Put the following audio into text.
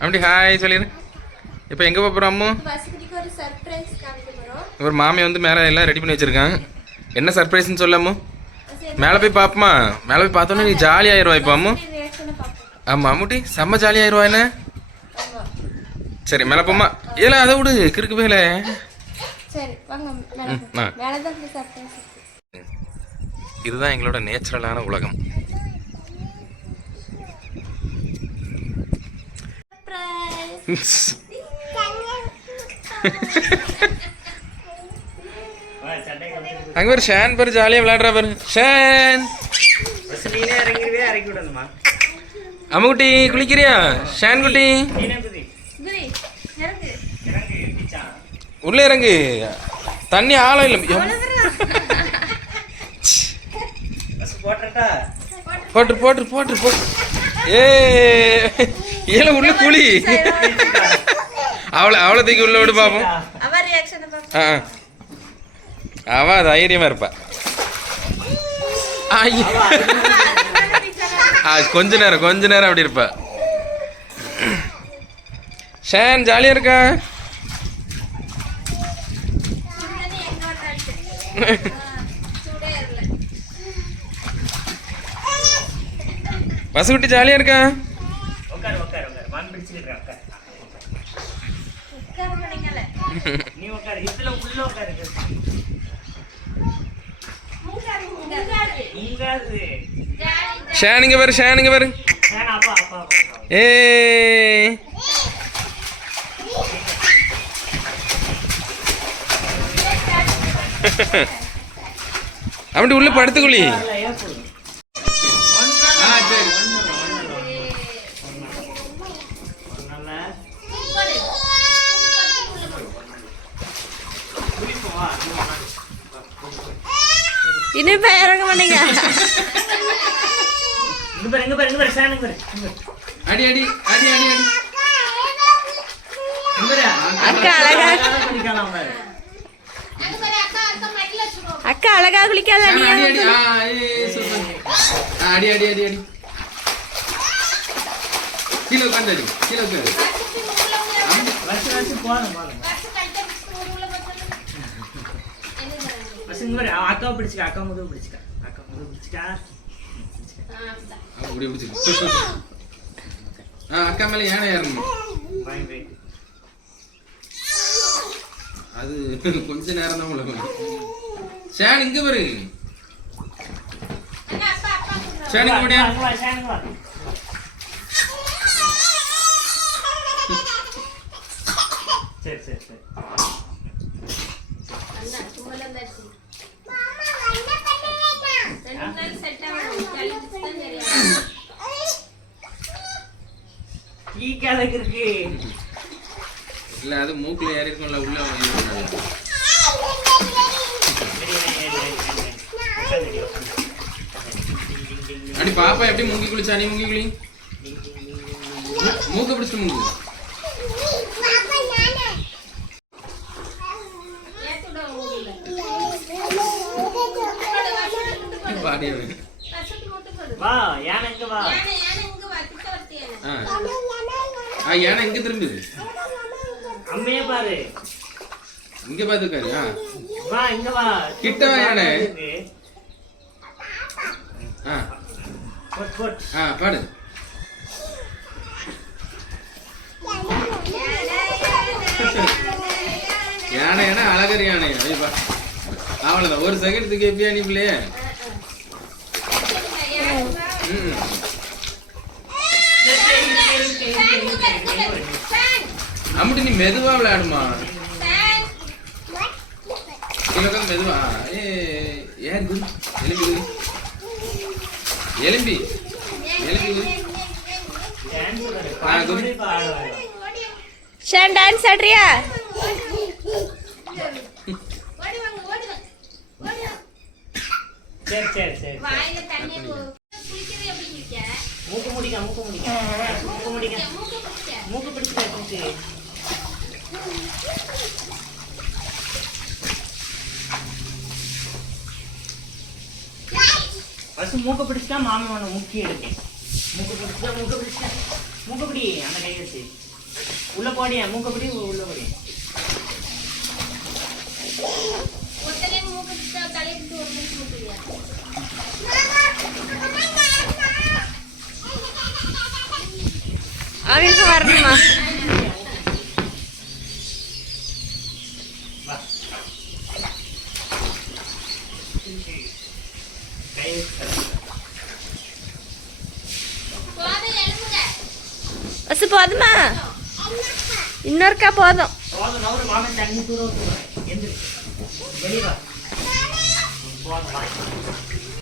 அப்படி ஹாய் சொல்லிடு இப்போ எங்கே போகிறோம் அம்மு? ஒரு மாமி வந்து மேலே எல்லாம் ரெடி பண்ணி வச்சிருக்காங்க. என்ன சர்ப்ரைஸ்னு சொல்ல அம்மு? மேலே போய் பார்ப்போமா மேலே போய் பார்த்தோன்னே நீ ஜாலியாயிருவா இப்போ அம்மு? ஆமாம் அம்முட்டி செம்ம ஜாலியாயிருவா என்ன? ஆமா சரி மேலே போம்மா. இல்லை அதை விடு கிறுக்கு போயில இதுதான் எங்களோட நேச்சுரலான உலகம். அங்கே ஒரு ஷேன் பாரு ஜாலியாக விளையாடுறா பாரு. ஷேன். அம்முக்குட்டி குளிக்கிறியா? ஷேன் குட்டி. உள்ளே இறங்கு. தண்ணி ஆழம் இல்லை. போட்டு போட்டு போட்டு போட்டு ஏ ஏல உள்ள குழி. அவளை அவளை தூக்கி உள்ள விடு பாப்போம். அவ ரியாக்ஷனை பார்ப்போம் ஆ. அவ தைரியமா இருப்பா. கொஞ்ச நேரம் கொஞ்ச நேரம் அப்படி இருப்பா. ஷேன் ஜாலியா இருக்கா? உட்காரு இங்காது ஷேன் இங்க பாரு ஷேன் இங்க பாரு. அப்பா அப்பா. ஏ அப்படி உள்ள படுத்துக்குழி இல்ல, ஏன் போடு? ஒண்ணும் ஆ, சரி. ஒண்ணும் ஒண்ணும் ஒண்ணும் குளிப்போம் வா நீ வா. இன்னும் போய் இறங்க மாட்டீங்க இங்க பாரு இங்க பாரு இங்க பாரு ஸ்டாண்ட் பாரு இங்க பாரு. அடி அடி அடி அடி அடி இங்க பாரு அக்கா அழகா குளிக்கலாம் பாரு அக்கா அழகா குளிக்காத நீ அடி அடி ஆ ஏ சூப்பர் ஆ, அடி அடி அடி அடி கீழே உட்காந்து அடி கீழே உட்காந்து வருஷம் வருஷம் அவன் அக்காவை பிடிச்சிக்க அக்கா முதுகு பிடிச்சிக்க அக்கா முதுகு பிடிச்சிக்கா அப்படி ஆ அக்கா மேலே யானை ஏறணும் அது கொஞ்ச நேரம் தான் உள்ள ஷேன் இங்க பாரு ஷேன் இங்க முடியா அங்க வா, ஷானுக்கு வா. சரி சரி சரி டீ கலக்கு இருக்கு இல்ல அது மூக்குல ஏறி இருக்கும்ல உள்ள. அடி பாப்பா எப்படி முங்கி குளிச்சா? நீ முங்கி குளி. மூ- மூக்க பிடிச்சிட்டு முங்கு. பாடிய வா யானை எங்க வா. ஆ. ஆ யானை இங்க திரும்புது அம்மையே பாரு. இங்க பாத்துக்காரு ஆ. வா இங்க வா. கிட்ட வா, யானை. ஆ. ஆ பாடு. யானை யானை அழகர் யானை. ஐயப்பா. அவ்வளவுதான். ஒரு செகண்டுக்கு எப்படியா நீ பிள்ளைய? ம். அம்முட்டி நீ மெதுவா விளையாடுமா? உட்காந்து மெதுவா. ஏ ஏன் குரு? எலும்பி எலும்பி. எலும்பி டான்ஸ் ஷான் டான்ஸ் ஆடுறியா? சரி சரி சரி மூக்கு முடிக்க மூக்கு முடிக்க. மூக்கு முடிக்க. மூக்கு பிடிச்சிக்க மூக்கு ஃபர்ஸ்ட் மூக்க பிடிச்சிட்டா மாமன் ஒன்று முக்கி எடுக்கேன் மூக்கு பிடிச்சிட்டா மூக்க பிடிச்சிட்டா மூக்குப்பிடி அந்த கை வச்சு உள்ள போடியா மூக்குப்பிடி உள்ள போடி. அவங்களுக்கு வரணுமா கை வச்சு அசு போதுமா? இன்னொருக்கா போதும். போதும்.